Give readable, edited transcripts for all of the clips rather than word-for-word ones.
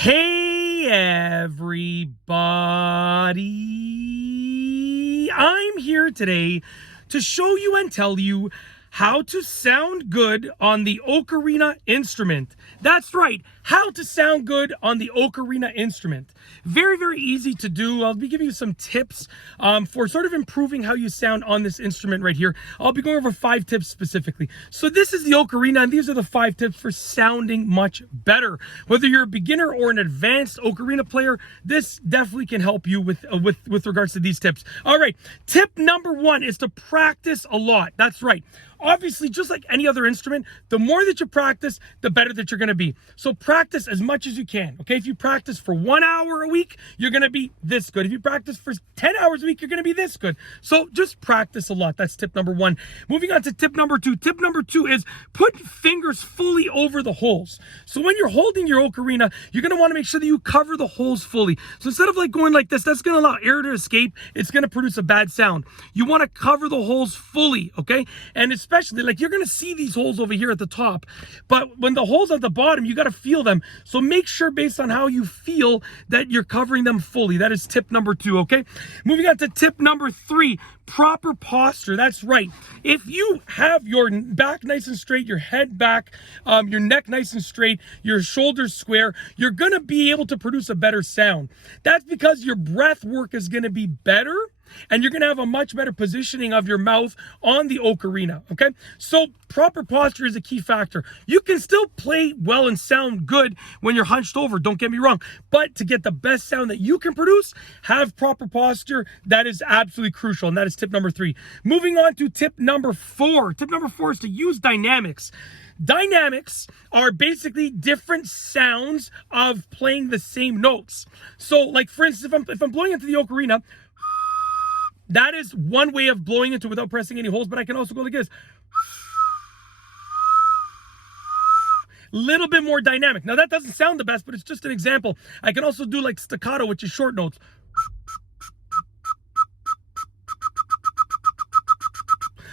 Hey everybody, I'm here today to show you and tell you how to sound good on the Ocarina instrument. That's right, how to sound good on the Ocarina instrument. Very, very easy to do. I'll be giving you some tips for sort of improving how you sound on this instrument right here. I'll be going over 5 tips specifically. So this is the Ocarina, and these are the 5 tips for sounding much better. Whether you're a beginner or an advanced Ocarina player, this definitely can help you with regards to these tips. All right, tip number 1 is to practice a lot. That's right. Obviously, just like any other instrument, the more that you practice, the better that you're going to be. So practice as much as you can, okay? If you practice for 1 hour a week, you're going to be this good. If you practice for 10 hours a week, you're going to be this good. So just practice a lot. That's tip number 1. Moving on to tip number 2. Tip number 2 is put fingers fully over the holes. So when you're holding your ocarina, you're going to want to make sure that you cover the holes fully. So instead of like going like this, that's going to allow air to escape. It's going to produce a bad sound. You want to cover the holes fully, okay? And especially, like, you're going to see these holes over here at the top, but when the holes at the bottom, you got to feel them. So make sure, based on how you feel, that you're covering them fully. That is tip number 2, okay? Moving on to tip number 3, proper posture. That's right. If you have your back nice and straight, your head back, your neck nice and straight, your shoulders square, you're going to be able to produce a better sound. That's because your breath work is going to be better, and you're going to have a much better positioning of your mouth on the ocarina, okay? So proper posture is a key factor. You can still play well and sound good when you're hunched over, don't get me wrong, but to get the best sound that you can produce, have proper posture. That is absolutely crucial, and that is tip number 3. Moving on to tip number 4. Tip number 4 is to use dynamics. Dynamics are basically different sounds of playing the same notes. So, like, for instance, if I'm blowing into the ocarina, that is one way of blowing into without pressing any holes, but I can also go like this. Little bit more dynamic. Now that doesn't sound the best, but it's just an example. I can also do like staccato, which is short notes.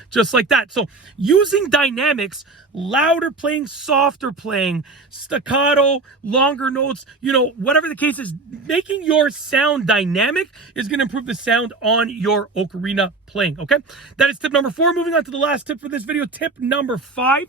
Just like that. So using dynamics, louder playing, softer playing, staccato, longer notes, you know, whatever the case is, making your sound dynamic is going to improve the sound on your ocarina playing, okay? That is tip number 4. Moving on to the last tip for this video, tip number 5,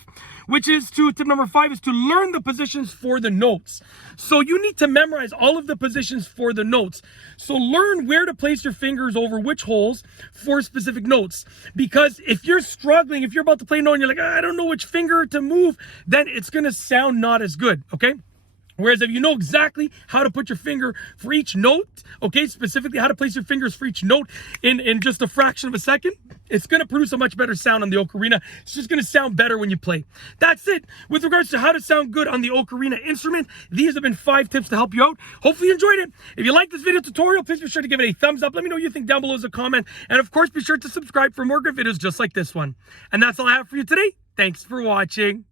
tip number 5 is to learn the positions for the notes. So you need to memorize all of the positions for the notes. So learn where to place your fingers over which holes for specific notes. Because if you're struggling, if you're about to play a note and you're like, I don't know which finger to move, then it's going to sound not as good, okay? Whereas if you know exactly how to put your finger for each note, okay, specifically how to place your fingers for each note in just a fraction of a second, it's going to produce a much better sound on the ocarina. It's just going to sound better when you play. That's it. With regards to how to sound good on the ocarina instrument, these have been 5 tips to help you out. Hopefully you enjoyed it. If you like this video tutorial, please be sure to give it a thumbs up. Let me know what you think down below as a comment. And of course, be sure to subscribe for more great videos just like this one. And that's all I have for you today. Thanks for watching.